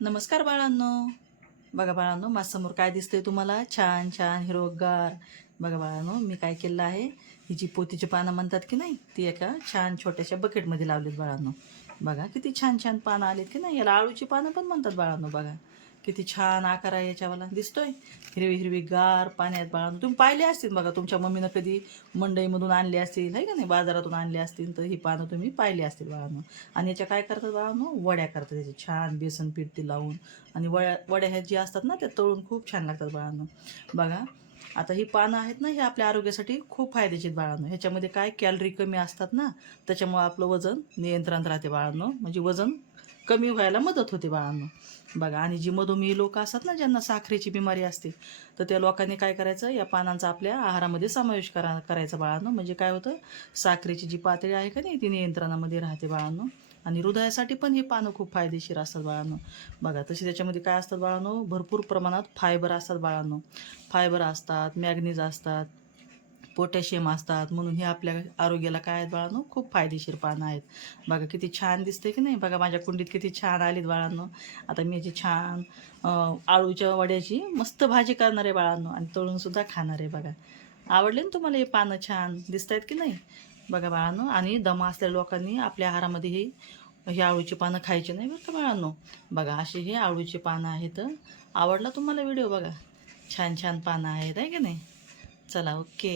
नमस्कार बाळांनो. बघा बाळांनो माझ्यासमोर काय दिसतंय तुम्हाला? छान छान हिरवगार बघा बाळांनो मी काय केलं आहे? ही जी पोतीची पानं म्हणतात की नाही ती एका छान छोट्याशा बकेटमध्ये लावलीत बाळांनो. बघा किती छान छान पानं आलीत की नाही? याला आळूची पानं पण म्हणतात बाळांनो बघा. किती छान आकार आहे याच्यावाला. दिसतोय? हिरवी हिरवी गार पाण्यात बाळांनो. तुम्ही पाहिले असतील बघा तुमच्या मम्मीनं कधी मंडईमधून आणली असतील आहे का नाही? बाजारातून आणले असतील तर ही पानं तुम्ही पाहिली असतील बाळांनो. आणि याच्या काय करतात बाळांनो? वड्या करतात त्याचे छान बेसन पीठ ते लावून. आणि वड्या वड्या ह्या जी असतात ना त्या तळून खूप छान लागतात बाळांनो. बघा आता ही पानं आहेत ना हे आपल्या आरोग्यासाठी खूप फायदेशीर बाळांनो. ह्याच्यामध्ये काय कॅलरी कमी असतात ना त्याच्यामुळं आपलं वजन नियंत्रणात राहते बाळांनो. म्हणजे वजन कमी व्हायला मदत होते बाळांनो. बघा आणि जी मधुमेही लोक असतात ना ज्यांना साखरेची बिमारी असते तर त्या लोकांनी काय करायचं? या पानांचा आपल्या आहारामध्ये समावेश करा करायचा बाळांनो. म्हणजे काय होतं? साखरेची जी पातळी आहे का नाही ती नियंत्रणामध्ये राहते बाळांनो. आणि हृदयासाठी पण हे पानं खूप फायदेशीर असतात बाळांनो. बघा तसे त्याच्यामध्ये काय असतात बाळांनो? भरपूर प्रमाणात फायबर असतात बाळांनो. फायबर असतात मॅग्नीज असतात पोटॅशियम असतात म्हणून हे आपल्या आरोग्याला काय आहेत बाळांनो? खूप फायदेशीर पानं आहेत. बघा किती छान दिसते की नाही? बघा माझ्या कुंडीत किती छान आलीत बाळांनो. आता मी याची छान आळूच्या वड्याची मस्त भाजी करणार आहे बाळांनो आणि तळूनसुद्धा खाणार आहे बघा. आवडले ना तुम्हाला हे पानं छान? दिसत आहेत की नाही? बघा बाळांनो आणि दमा असलेल्या लोकांनी आपल्या आहारामध्ये ही ही आळूची पानं खायची नाही बरं का बाळांनो? बघा अशी ही आळूची पानं आहेत. आवडला तुम्हाला व्हिडिओ बघा? छान छान पानं आहेत आहे की नाही? चला ओके.